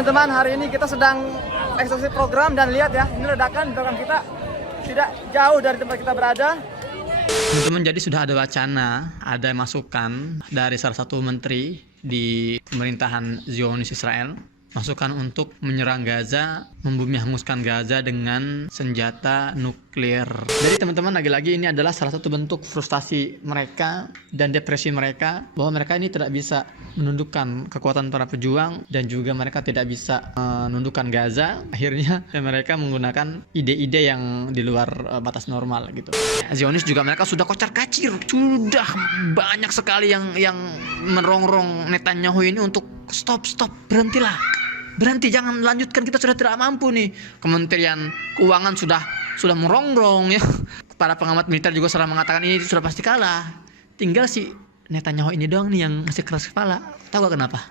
teman-teman, hari ini kita sedang eksekusi program dan lihat ya, ini ledakan di belakang kita tidak jauh dari tempat kita berada. Teman-teman, jadi sudah ada wacana, ada masukan dari salah satu menteri di pemerintahan Zionis Israel, masukan untuk menyerang Gaza, membumi hanguskan Gaza dengan senjata nuklir. Jadi teman-teman, lagi-lagi ini adalah salah satu bentuk frustasi mereka dan depresi mereka, bahwa mereka ini tidak bisa menundukkan kekuatan para pejuang dan juga mereka tidak bisa menundukkan Gaza. Akhirnya mereka menggunakan ide-ide yang di luar batas normal gitu. Zionis juga mereka sudah kocar-kacir, sudah banyak sekali yang merongrong Netanyahu ini untuk stop, berhenti, jangan lanjutkan, kita sudah tidak mampu nih. Kementerian Keuangan sudah merongrong ya. Para pengamat militer juga sudah mengatakan ini sudah pasti kalah. Tinggal si Netanyahu ini doang nih yang masih keras kepala. Tahu gak kenapa?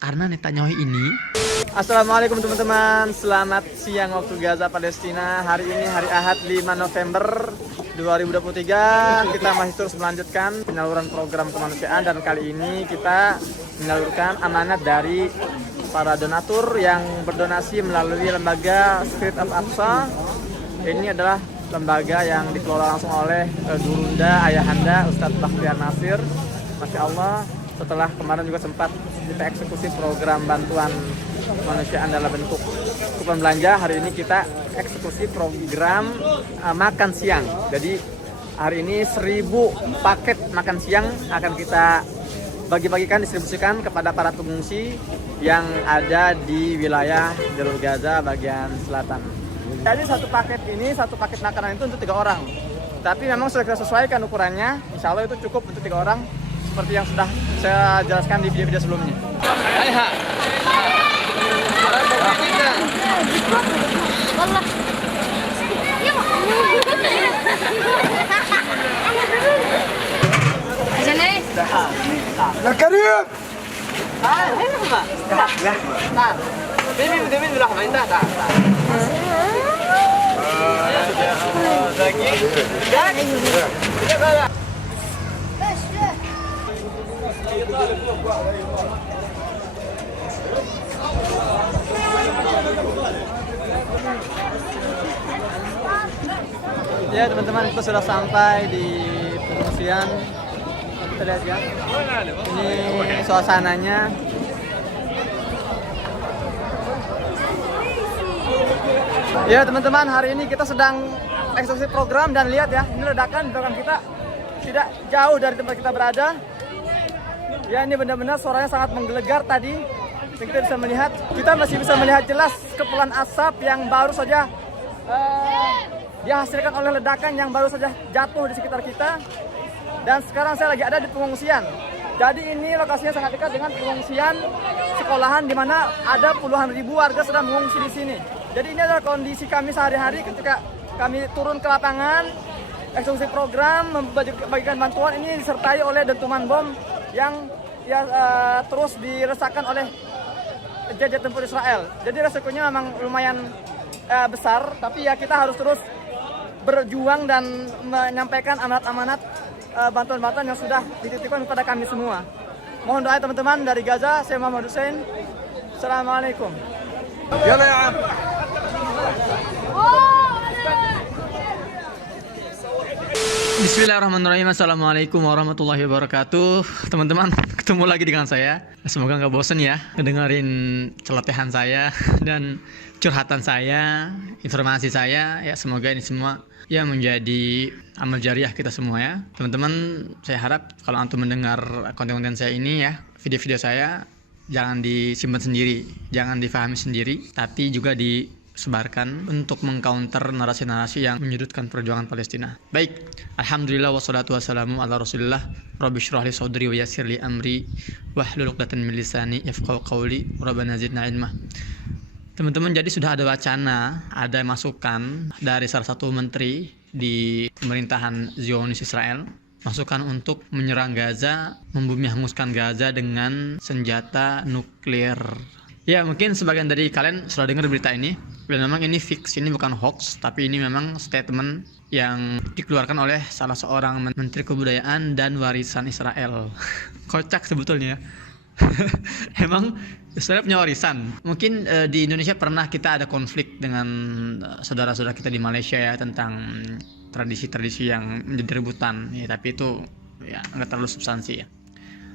Karena Netanyahu ini. Assalamualaikum teman-teman, selamat siang waktu Gaza Palestina. Hari ini hari Ahad 5 November 2023. Kita masih terus melanjutkan penyaluran program kemanusiaan, dan kali ini kita menyalurkan amanat dari para donatur yang berdonasi melalui lembaga Spirit of Aqsa. Ini adalah lembaga yang dikelola langsung oleh Gurunda Ayahanda Ustadz Bakhtiar Nasir. Masya Allah, setelah kemarin juga sempat kita eksekusi program bantuan kemanusiaan dalam bentuk kupon belanja, hari ini kita eksekusi program makan siang. Jadi hari ini 1000 paket makan siang akan kita bagi-bagikan, distribusikan kepada para pengungsi yang ada di wilayah jalur Gaza bagian selatan. Jadi satu paket makanan itu untuk 3 orang. Tapi memang sudah kita sesuaikan ukurannya. Insya Allah itu cukup untuk 3 orang, seperti yang sudah saya jelaskan di video-video sebelumnya. يا كريم تعال هنا لحمة. تعال. مين باللحمة انت تعال. Ya teman-teman, kita sudah sampai di pengungsian. Kita lihat ya, ini suasananya. Ya teman-teman, hari ini kita sedang eksekusi program dan lihat ya, ini ledakan di belakang kita tidak jauh dari tempat kita berada. Ya, ini benar-benar suaranya sangat menggelegar tadi. Kita masih bisa melihat jelas kepulan asap yang baru saja dihasilkan oleh ledakan yang baru saja jatuh di sekitar kita. Dan sekarang saya lagi ada di pengungsian. Jadi ini lokasinya sangat dekat dengan pengungsian sekolahan, di mana ada puluhan ribu warga sedang mengungsi di sini. Jadi ini adalah kondisi kami sehari-hari ketika kami turun ke lapangan, eksekusi program, membagikan bantuan. Ini disertai oleh dentuman bom yang terus dirasakan oleh jet tempur Israel. Jadi resikonya memang lumayan besar, tapi ya kita harus terus berjuang dan menyampaikan amanat-amanat bantuan-bantuan yang sudah dititipkan kepada kami semua. Mohon doa teman-teman dari Gaza. Saya Muhammad Hussein. Assalamualaikum. يلا يا عم Bismillahirrahmanirrahim. Assalamualaikum warahmatullahi wabarakatuh. Teman-teman, ketemu lagi dengan saya. Semoga nggak bosen ya dengerin celotehan saya dan curhatan saya, informasi saya. Ya, semoga ini semua ya menjadi amal jariah kita semua ya. Teman-teman, saya harap kalau antum mendengar konten-konten saya ini ya, video-video saya, jangan disimpan sendiri, jangan difahami sendiri, tapi juga disebarkan untuk mengcounter narasi-narasi yang menyudutkan perjuangan Palestina. Baik, alhamdulillah wassalatu wassalamu ala rasulillah. Rabbi shrah li sadri wa yassir li amri wahlul 'uqdatam min lisani yafqahu qawli. Rabbana zidna ilma. Teman-teman, jadi sudah ada wacana, ada masukan dari salah satu menteri di pemerintahan Zionis Israel, masukan untuk menyerang Gaza, membumi hanguskan Gaza dengan senjata nuklir. Ya, mungkin sebagian dari kalian sudah dengar berita ini. Dan memang ini fix, ini bukan hoax, tapi ini memang statement yang dikeluarkan oleh salah seorang menteri kebudayaan dan warisan Israel. Kocak sebetulnya. Emang Israel punya warisan. Mungkin di Indonesia pernah kita ada konflik dengan saudara-saudara kita di Malaysia ya tentang tradisi-tradisi yang menjadi rebutan ya, tapi itu ya nggak terlalu substansi ya.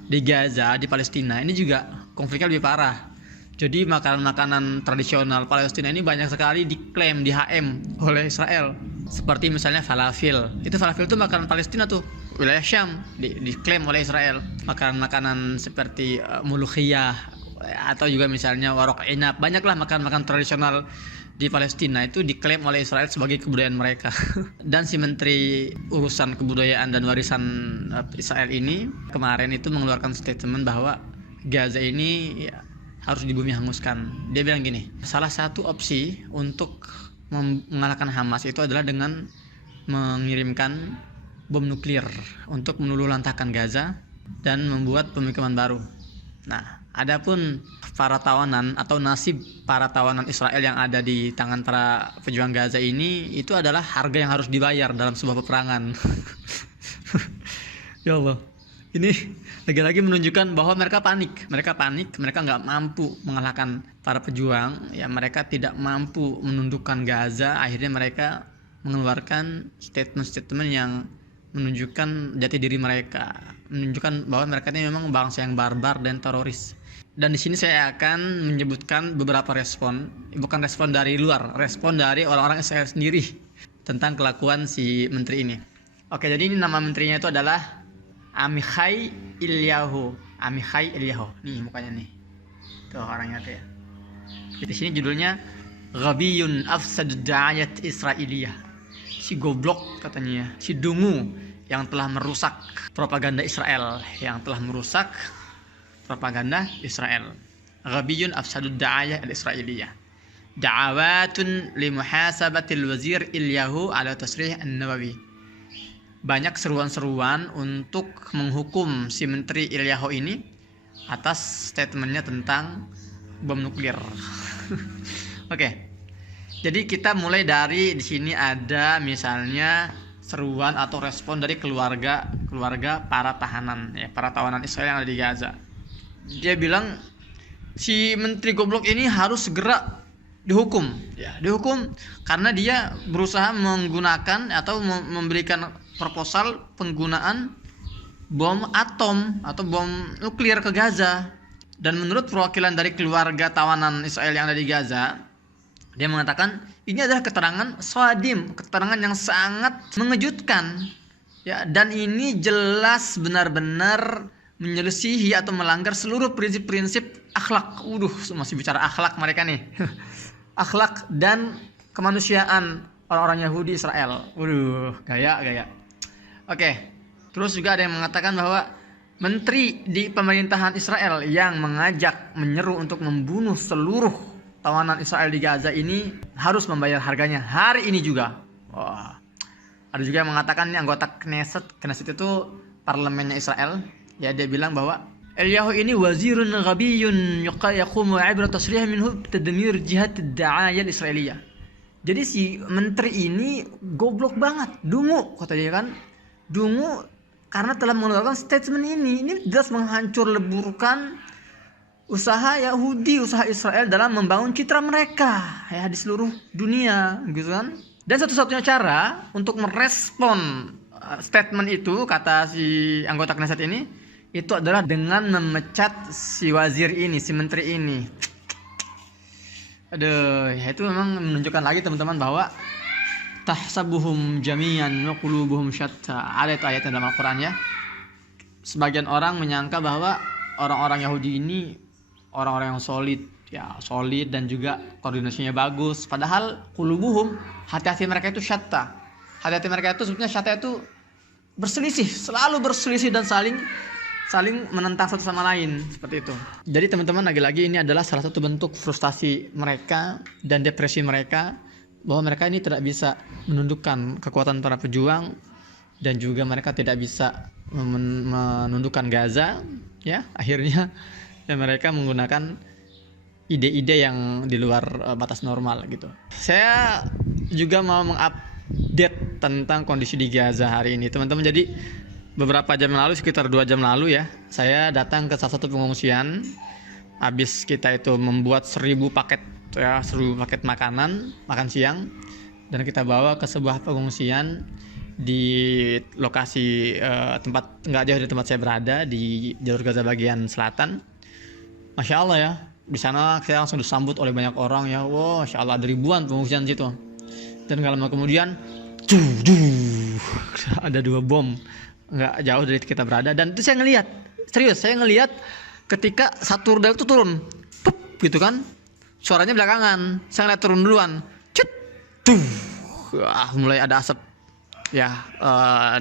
Di Gaza, di Palestina ini juga konfliknya lebih parah. Jadi makanan-makanan tradisional Palestina ini banyak sekali diklaim, di HM oleh Israel. Seperti misalnya falafel. Itu falafel itu makanan Palestina tuh, wilayah Syam, diklaim oleh Israel. Makanan-makanan seperti mulukhiyah atau juga misalnya warok inap. Banyaklah makanan-makanan tradisional di Palestina itu diklaim oleh Israel sebagai kebudayaan mereka. Dan si Menteri Urusan Kebudayaan dan Warisan Israel ini kemarin itu mengeluarkan statement bahwa Gaza ini ya, harus dibumi hanguskan. Dia bilang gini, salah satu opsi untuk mengalahkan Hamas itu adalah dengan mengirimkan bom nuklir untuk meluluhlantahkan Gaza dan membuat pemukiman baru. Nah, adapun para tawanan atau nasib para tawanan Israel yang ada di tangan para pejuang Gaza ini, itu adalah harga yang harus dibayar dalam sebuah peperangan. Ya Allah, ini lagi-lagi menunjukkan bahwa mereka panik, mereka nggak mampu mengalahkan para pejuang, ya mereka tidak mampu menundukkan Gaza. Akhirnya mereka mengeluarkan statement-statement yang menunjukkan jati diri mereka, menunjukkan bahwa mereka ini memang bangsa yang barbar dan teroris. Dan di sini saya akan menyebutkan beberapa respon, bukan respon dari luar, respon dari orang-orang Israel sendiri tentang kelakuan si menteri ini. Oke, jadi ini nama menterinya itu adalah Amichai Eliyahu. Nih mukanya nih. Tuh orangnya tuh ya. Di sini judulnya Ghabiyun Afsad Da'ayat Israiliyah. Si goblok katanya, si dungu yang telah merusak propaganda Israel, Ghabiyun Afsad Da'ayat Israiliyah. Da'awatun li muhasabatil wazir Eliyahu ala tasrih an-Nawawi. Banyak seruan-seruan untuk menghukum si Menteri Eliyahu ini atas statementnya tentang bom nuklir. Oke. Jadi kita mulai dari di sini ada misalnya seruan atau respon dari keluarga para tahanan ya, para tawanan Israel yang ada di Gaza. Dia bilang si Menteri goblok ini harus segera dihukum karena dia berusaha menggunakan atau memberikan proposal penggunaan bom atom atau bom nuklir ke Gaza. Dan menurut perwakilan dari keluarga tawanan Israel yang ada di Gaza, dia mengatakan ini adalah keterangan swadim, keterangan yang sangat mengejutkan ya, dan ini jelas benar-benar menyelisihi atau melanggar seluruh prinsip-prinsip akhlak. Masih bicara akhlak mereka nih. Akhlak dan kemanusiaan orang-orang Yahudi Israel. Gaya. Oke. Terus juga ada yang mengatakan bahwa menteri di pemerintahan Israel yang mengajak menyeru untuk membunuh seluruh tawanan Israel di Gaza ini harus membayar harganya hari ini juga. Wah. Ada juga yang mengatakan ini anggota Knesset itu parlemennya Israel. Ya, dia bilang bahwa Eliyahu ini wazirun ghabiyun yaqumu ibra tasrih minhu tadmir jihad ad-da'ayah al-Israiliyah. Jadi si menteri ini goblok banget, dungu kata dia kan. Dungu karena telah mengeluarkan statement ini. Ini jelas menghancur leburkan usaha Yahudi, usaha Israel dalam membangun citra mereka ya di seluruh dunia, gitu kan. Dan satu-satunya cara untuk merespon statement itu, kata si anggota Knesset ini, itu adalah dengan memecat si wazir ini, si menteri ini. Aduh, ya itu memang menunjukkan lagi teman-teman bahwa tahsabuhum jami'an wa qulubuhum syatta. Ada itu ayatnya dalam Al-Qur'an ya. Sebagian orang menyangka bahwa orang-orang Yahudi ini orang-orang yang solid dan juga koordinasinya bagus. Padahal qulubuhum, hati-hati mereka itu syatta. Hati-hati mereka itu sebetulnya syatta itu berselisih, selalu berselisih dan saling menentang satu sama lain, seperti itu. Jadi teman-teman, lagi-lagi ini adalah salah satu bentuk frustasi mereka dan depresi mereka, bahwa mereka ini tidak bisa menundukkan kekuatan para pejuang dan juga mereka tidak bisa menundukkan Gaza ya. Akhirnya ya, mereka menggunakan ide-ide yang di luar batas normal gitu. Saya juga mau mengupdate tentang kondisi di Gaza hari ini, teman-teman. Jadi beberapa jam yang lalu, sekitar 2 jam lalu ya, saya datang ke salah satu pengungsian. Habis kita itu membuat 1000 paket ya, 1000 paket makan siang, dan kita bawa ke sebuah pengungsian di lokasi tempat nggak jauh dari tempat saya berada di jalur Gaza bagian selatan. Masya Allah ya, di sana saya langsung disambut oleh banyak orang ya. Wow, Masya Allah, ada ribuan pengungsian situ. Dan gak lama kemudian, ada 2 bom nggak jauh dari kita berada. Dan itu saya ngelihat, serius saya ngelihat ketika satu rudal itu turun, pup, gitu kan, suaranya belakangan. Saya ngeliat turun duluan, mulai ada asap ya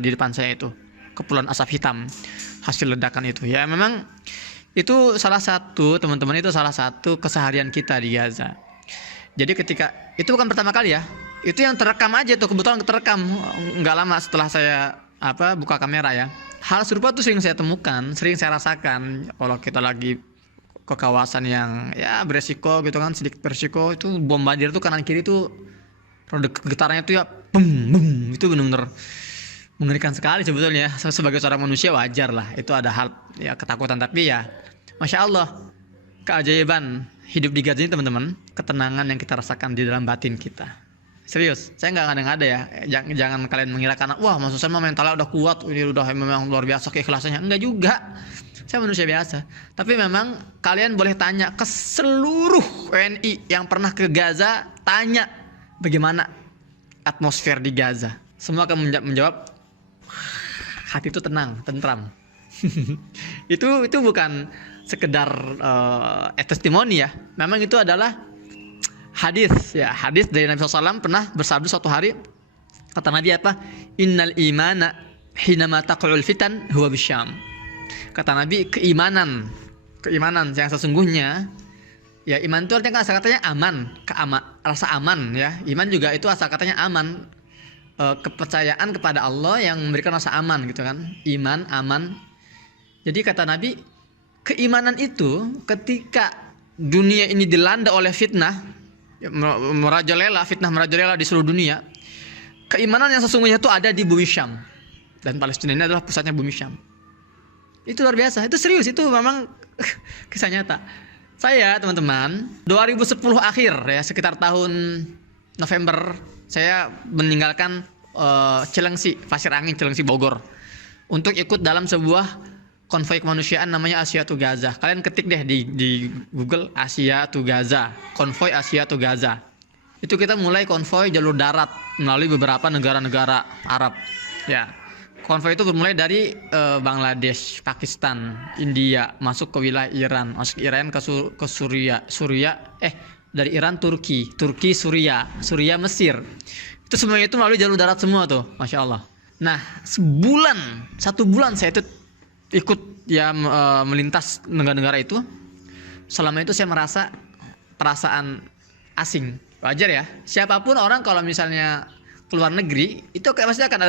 di depan saya itu, kepulan asap hitam hasil ledakan itu. Ya memang itu salah satu, teman-teman, itu salah satu keseharian kita di Gaza. Jadi ketika itu bukan pertama kali ya, itu yang terekam aja tuh, kebetulan terekam nggak lama setelah saya buka kamera ya. Hal serupa tuh sering saya temukan, sering saya rasakan kalau kita lagi ke kawasan yang ya beresiko gitu kan, sedikit beresiko, itu bombardir tuh kanan kiri tuh getarannya tuh ya bum bum, itu benar-benar mengerikan sekali sebetulnya. Sebagai seorang manusia wajar lah itu ada hal ya ketakutan, tapi ya Masya Allah, keajaiban hidup di Gaza ini teman-teman, ketenangan yang kita rasakan di dalam batin kita. Serius, saya nggak ngada-ngada ya. Jangan kalian mengira karena wah maksud saya mentalnya udah kuat, ini udah memang luar biasa keikhlasannya. Enggak juga. Saya manusia biasa. Tapi memang kalian boleh tanya ke seluruh WNI yang pernah ke Gaza, tanya bagaimana atmosfer di Gaza. Semua akan menjawab hati itu tenang, tentram. itu bukan sekedar testimoni ya. Memang itu adalah hadis ya, hadis dari Nabi SAW pernah bersabda suatu hari, kata Nabi apa? Innal imana hinama taqul fitan huwa bisyam. Kata Nabi, keimanan yang sesungguhnya ya, iman itu artinya kan asal katanya aman, rasa aman ya. Iman juga itu asal katanya aman, kepercayaan kepada Allah yang memberikan rasa aman gitu kan. Iman, aman. Jadi kata Nabi, keimanan itu ketika dunia ini dilanda oleh fitnah, fitnah merajalela di seluruh dunia, keimanan yang sesungguhnya itu ada di bumi Syam, dan Palestina ini adalah pusatnya bumi Syam. Itu luar biasa, itu serius, itu memang kisah nyata. Saya teman-teman 2010 akhir ya, sekitar tahun November, saya meninggalkan Cilengsi, Pasir Angin, Cilengsi, Bogor, untuk ikut dalam sebuah konvoi kemanusiaan namanya Asia to Gaza. Kalian ketik deh di Google Asia to Gaza, konvoi Asia to Gaza. Itu kita mulai konvoi jalur darat melalui beberapa negara-negara Arab. Ya, konvoi itu bermulai dari Bangladesh, Pakistan, India, masuk ke wilayah Iran, masuk Iran ke Suria, dari Iran Turki, Suria, Mesir. Itu semuanya itu melalui jalur darat semua tuh, Masya Allah. Nah, 1 bulan saya itu ikut ya melintas negara-negara itu. Selama itu saya merasa perasaan asing. Wajar ya, siapapun orang kalau misalnya keluar negeri itu pasti akan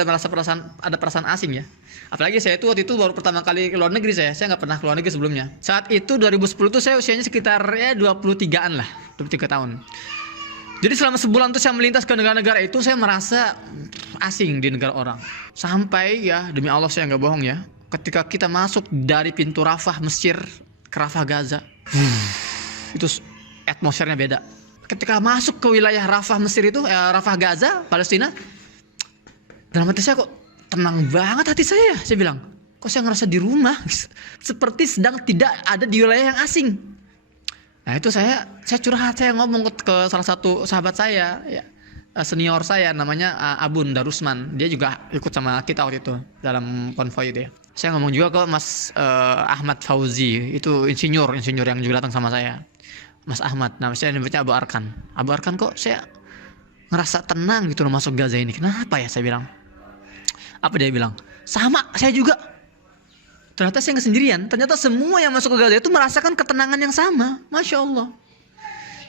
ada perasaan asing ya. Apalagi saya itu waktu itu baru pertama kali keluar negeri, saya nggak pernah keluar negeri sebelumnya. Saat itu 2010 itu saya usianya sekitar ya 23-an lah, 23 tahun. Jadi selama sebulan tuh saya melintas ke negara-negara itu, saya merasa asing di negara orang. Sampai ya, demi Allah saya nggak bohong ya, ketika kita masuk dari pintu Rafah Mesir ke Rafah Gaza, itu atmosfernya beda. Ketika masuk ke wilayah Rafah Mesir itu, Rafah Gaza, Palestina, dalam hati saya kok tenang banget hati saya. Saya bilang, kok saya ngerasa di rumah, seperti sedang tidak ada di wilayah yang asing. Nah itu saya curhat, saya ngomong ke salah satu sahabat saya, ya, senior saya namanya Abun Darusman. Dia juga ikut sama kita waktu itu dalam konvoi itu ya. Saya ngomong juga ke Mas Ahmad Fauzi, itu insinyur yang juga datang sama saya. Mas Ahmad, nama saya nyebutnya Abu Arkan. Abu Arkan, kok saya ngerasa tenang gitu loh masuk Gaza ini. Kenapa ya, saya bilang. Apa dia bilang? Sama, saya juga. Ternyata saya nggak sendirian. Ternyata semua yang masuk ke Gaza itu merasakan ketenangan yang sama. Masya Allah.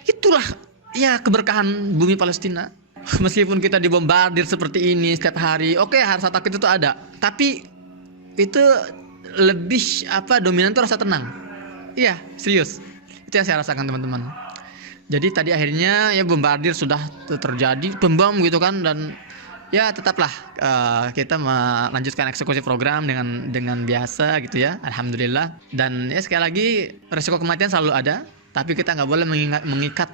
Itulah ya keberkahan bumi Palestina. Meskipun kita dibombardir seperti ini setiap hari, oke, rasa takut itu ada. Tapi itu lebih dominan itu rasa tenang. Iya, serius. Itu yang saya rasakan teman-teman. Jadi tadi akhirnya ya bombardir sudah terjadi, bom gitu kan, dan ya tetaplah kita melanjutkan eksekusi program dengan biasa gitu ya, alhamdulillah. Dan ya sekali lagi resiko kematian selalu ada, tapi kita nggak boleh mengikat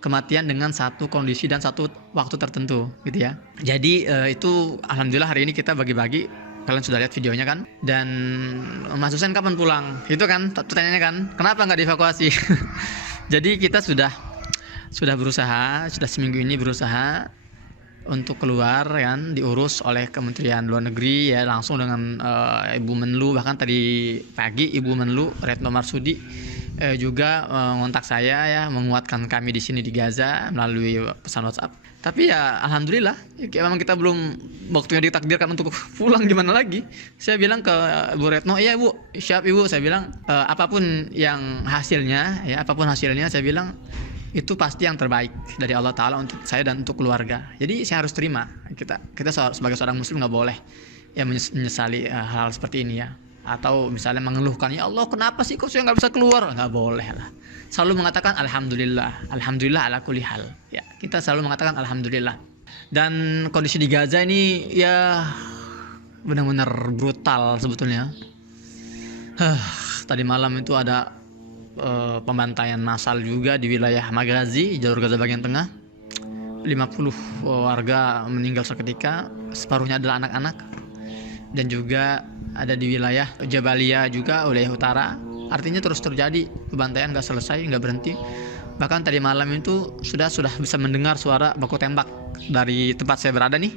kematian dengan satu kondisi dan satu waktu tertentu gitu ya. Jadi itu alhamdulillah hari ini kita bagi-bagi, kalian sudah lihat videonya kan. Dan Mas Husain kapan pulang? Itu kan pertanyaannya kan, kenapa nggak dievakuasi? Jadi kita sudah berusaha, sudah seminggu ini berusaha untuk keluar kan, diurus oleh Kementerian Luar Negeri ya, langsung dengan Ibu Menlu. Bahkan tadi pagi Ibu Menlu Retno Marsudi juga mengontak saya ya, menguatkan kami di sini di Gaza melalui pesan WhatsApp. Tapi ya alhamdulillah, ya, memang kita belum waktunya ditakdirkan untuk pulang, gimana lagi. Saya bilang ke Bu Retno, iya Bu, siap Ibu. Saya bilang apapun yang hasilnya ya, apapun hasilnya saya bilang itu pasti yang terbaik dari Allah Ta'ala untuk saya dan untuk keluarga. Jadi saya harus terima. Kita sebagai seorang muslim nggak boleh ya menyesali hal seperti ini ya, atau misalnya mengeluhkan, ya Allah kenapa sih kok saya nggak bisa keluar. Nggak boleh lah, selalu mengatakan alhamdulillah, alhamdulillah ala kulli hal ya. Kita selalu mengatakan alhamdulillah. Dan kondisi di Gaza ini ya benar-benar brutal sebetulnya. Tadi malam itu ada pembantaian massal juga di wilayah Maghazi, jalur Gaza bagian tengah. 50 warga meninggal seketika, separuhnya adalah anak-anak. Dan juga ada di wilayah Jabalia juga, wilayah utara. Artinya terus terjadi pembantaian, nggak selesai, nggak berhenti. Bahkan tadi malam itu sudah bisa mendengar suara baku tembak dari tempat saya berada nih.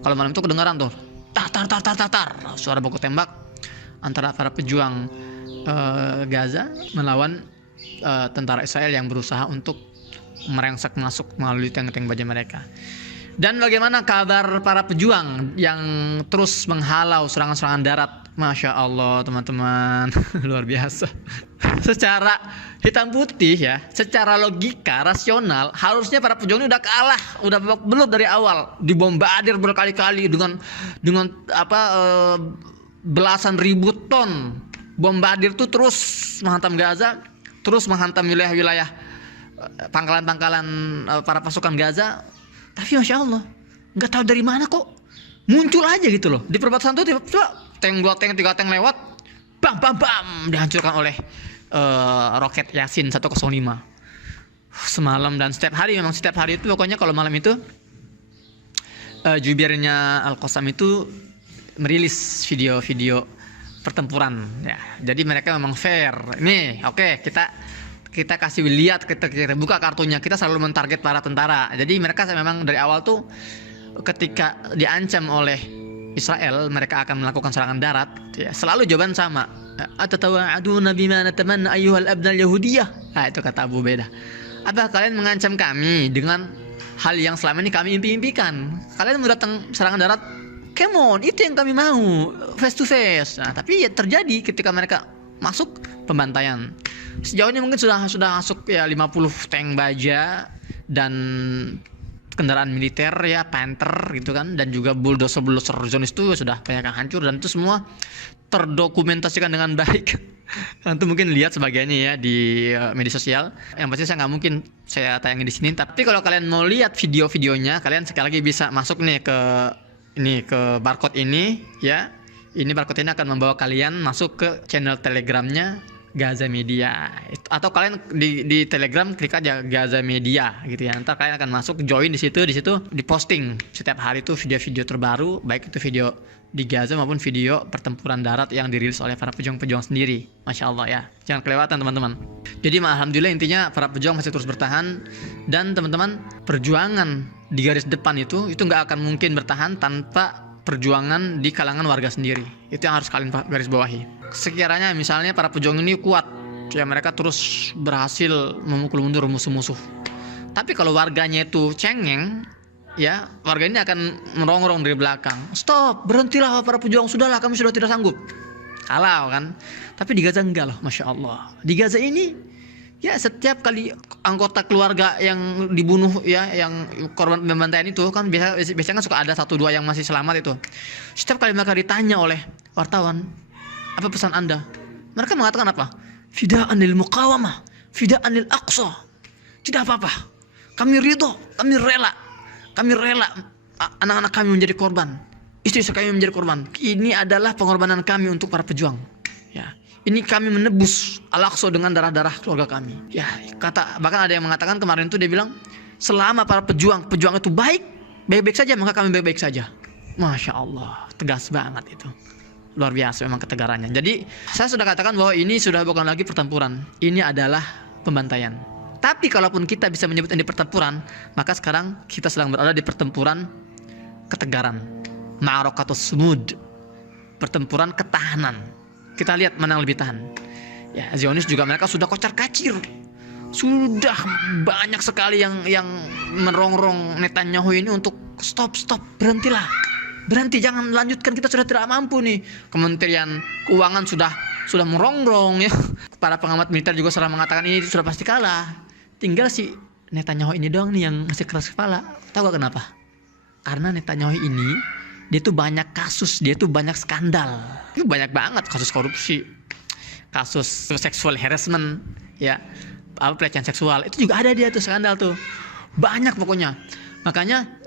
Kalau malam itu kedengaran tuh tar, suara baku tembak antara para pejuang Gaza melawan tentara Israel yang berusaha untuk merengsek masuk melalui tank-tank baja mereka. Dan bagaimana kabar para pejuang yang terus menghalau serangan-serangan darat? Masya Allah teman-teman, luar biasa. Secara hitam putih ya, secara logika rasional harusnya para pejuang ini udah kalah, udah babak belur dari awal, dibombardir berkali-kali dengan belasan ribu ton bombardir tuh terus menghantam Gaza, terus menghantam wilayah-wilayah pangkalan-pangkalan para pasukan Gaza. Tapi Masya Allah, nggak tahu dari mana kok muncul aja gitu loh. Di perbatasan tuh tiba-tiba tank 2 tank 3 tank lewat, bam dihancurkan oleh roket Yasin 105 semalam. Dan setiap hari itu pokoknya kalau malam itu jubirnya Al-Qassam itu merilis video-video pertempuran ya. Jadi mereka memang fair. Nih, oke, kita kasih lihat, kita buka kartunya. Kita selalu mentarget para tentara. Jadi mereka memang dari awal tuh ketika diancam oleh Israel, mereka akan melakukan serangan darat ya, selalu jawaban sama. Atatawa'aduna bima natamanna ayyuhal abnal yahudiyah. Nah, itu kata Abu Ubaidah. Apa kalian mengancam kami dengan hal yang selama ini kami impi-impikan? Kalian mau datang serangan darat? Come on, itu yang kami mau, face to face. Nah, tapi ya terjadi ketika mereka masuk pembantaian. Sejauh ini mungkin sudah masuk ya 50 tank baja dan kendaraan militer ya, Panther gitu kan, dan juga bulldozer Zionis itu sudah banyak yang hancur, dan itu semua terdokumentasikan dengan baik. Nanti mungkin lihat sebagiannya ya di media sosial. Yang pasti saya nggak mungkin saya tayangin di sini. Tapi kalau kalian mau lihat video-videonya, kalian sekali lagi bisa masuk nih ke barcode ini ya. Ini barcode ini akan membawa kalian masuk ke channel Telegramnya Gaza Media. Atau kalian di Telegram klik aja Gaza Media gitu ya. Ntar kalian akan masuk, join di situ diposting setiap hari itu video-video terbaru, baik itu video di Gaza maupun video pertempuran darat yang dirilis oleh para pejuang-pejuang sendiri. Masya Allah ya, jangan kelewatan teman-teman. Jadi alhamdulillah intinya para pejuang masih terus bertahan. Dan teman-teman, perjuangan di garis depan itu nggak akan mungkin bertahan tanpa perjuangan di kalangan warga sendiri. Itu yang harus kalian garis bawahi. Sekiranya misalnya para pejuang ini kuat ya, mereka terus berhasil memukul mundur musuh-musuh. Tapi kalau warganya itu cengeng ya, warga ini akan merongrong dari belakang. Stop, berhentilah para pejuang, sudahlah kami sudah tidak sanggup. Halau kan. Tapi di Gaza enggak loh, Masya Allah. Di Gaza ini ya setiap kali anggota keluarga yang dibunuh ya, yang korban pembantaian itu kan biasanya kan suka ada 1-2 yang masih selamat itu. Setiap kali mereka ditanya oleh wartawan, apa pesan Anda? Mereka mengatakan apa? Fida'an lil muqawamah, fida'an lil aqsa. Tidak apa-apa. Kami ridho, kami rela anak-anak kami menjadi korban, istri-istri kami menjadi korban. Ini adalah pengorbanan kami untuk para pejuang. Ya, ini kami menebus Al-Aqsa dengan darah-darah keluarga kami. Ya, bahkan ada yang mengatakan kemarin itu dia bilang, selama para pejuang itu baik-baik saja, maka kami baik-baik saja. Masya Allah, tegas banget itu. Luar biasa memang ketegarannya. Jadi saya sudah katakan bahwa ini sudah bukan lagi pertempuran, ini adalah pembantaian. Tapi kalaupun kita bisa menyebut ini pertempuran, maka sekarang kita sedang berada di pertempuran ketegaran, ma'arakatus sumud, pertempuran ketahanan. Kita lihat mana yang lebih tahan. Ya, Zionis juga mereka sudah kocar-kacir, sudah banyak sekali yang merongrong Netanyahu ini untuk stop, berhenti, jangan lanjutkan, kita sudah tidak mampu nih. Kementerian Keuangan sudah merongrong ya. Para pengamat militer juga sudah mengatakan ini sudah pasti kalah. Tinggal si Netanyahu ini doang nih yang masih keras kepala. Tahu gak kenapa? Karena Netanyahu ini dia tuh banyak kasus, dia tuh banyak skandal. Itu banyak banget kasus korupsi, kasus seksual harassment, ya, pelecehan seksual. Itu juga ada dia tuh skandal tuh. Banyak pokoknya. Makanya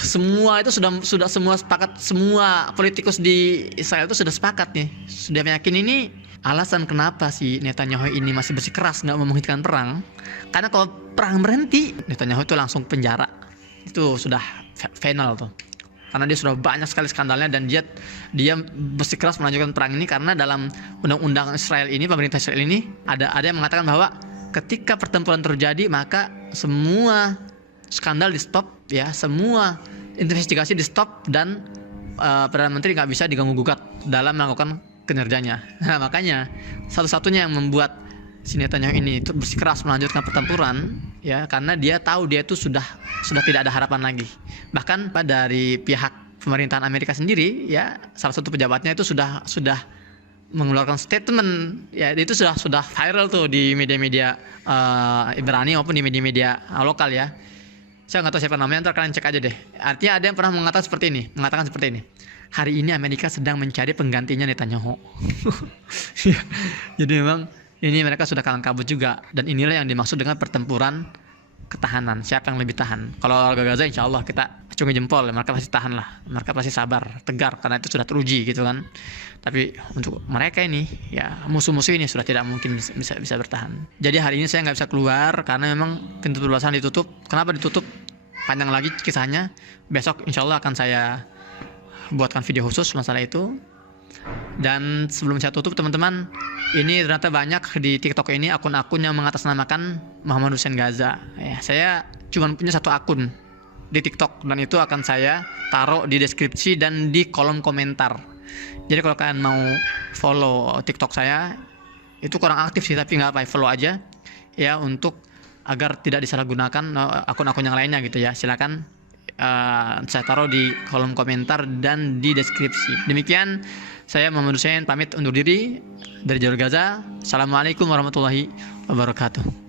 semua itu sudah semua sepakat, semua politikus di Israel itu sudah sepakat nih, sudah yakin ini alasan kenapa si Netanyahu ini masih bersikeras nggak mau menghentikan perang. Karena kalau perang berhenti, Netanyahu itu langsung penjara, itu sudah final tuh. Karena dia sudah banyak sekali skandalnya dan dia bersikeras melanjutkan perang ini karena dalam undang-undang Israel ini, pemerintah Israel ini ada yang mengatakan bahwa ketika pertempuran terjadi maka semua skandal di stop, ya, semua investigasi di stop dan Perdana Menteri nggak bisa diganggu gugat dalam melakukan kinerjanya. Nah, makanya satu-satunya yang membuat si Netanyahu ini itu bersikeras melanjutkan pertempuran, ya, karena dia tahu dia itu sudah tidak ada harapan lagi. Bahkan dari pihak pemerintahan Amerika sendiri, ya, salah satu pejabatnya itu sudah mengeluarkan statement, ya, itu sudah viral tuh di media-media Ibrani maupun di media-media lokal, ya. Saya nggak tahu siapa namanya, ntar kalian cek aja deh. Artinya ada yang pernah mengatakan seperti ini. Hari ini Amerika sedang mencari penggantinya Netanyahu. Jadi memang ini mereka sudah kalang kabut juga. Dan inilah yang dimaksud dengan pertempuran ketahanan. Siapa yang lebih tahan? Kalau warga Gaza insya Allah kita acungi jempol, mereka pasti tahan lah. Mereka pasti sabar, tegar, karena itu sudah teruji gitu kan. Tapi untuk mereka ini, ya, musuh-musuh ini sudah tidak mungkin bisa bertahan. Jadi hari ini saya nggak bisa keluar karena memang pintu perbatasan ditutup. Kenapa ditutup? Panjang lagi kisahnya. Besok insya Allah akan saya buatkan video khusus masalah itu. Dan sebelum saya tutup, teman-teman, ini ternyata banyak di TikTok ini akun-akun yang mengatasnamakan Muhammad Hussein Gaza. Ya, saya cuma punya satu akun di TikTok dan itu akan saya taruh di deskripsi dan di kolom komentar. Jadi kalau kalian mau follow TikTok saya, itu kurang aktif sih tapi nggak apa, follow aja ya, untuk agar tidak disalahgunakan akun-akun yang lainnya gitu ya. Silakan saya taruh di kolom komentar dan di deskripsi. Demikian, saya Muhammad Hussein pamit undur diri dari Jalur Gaza. Assalamualaikum warahmatullahi wabarakatuh.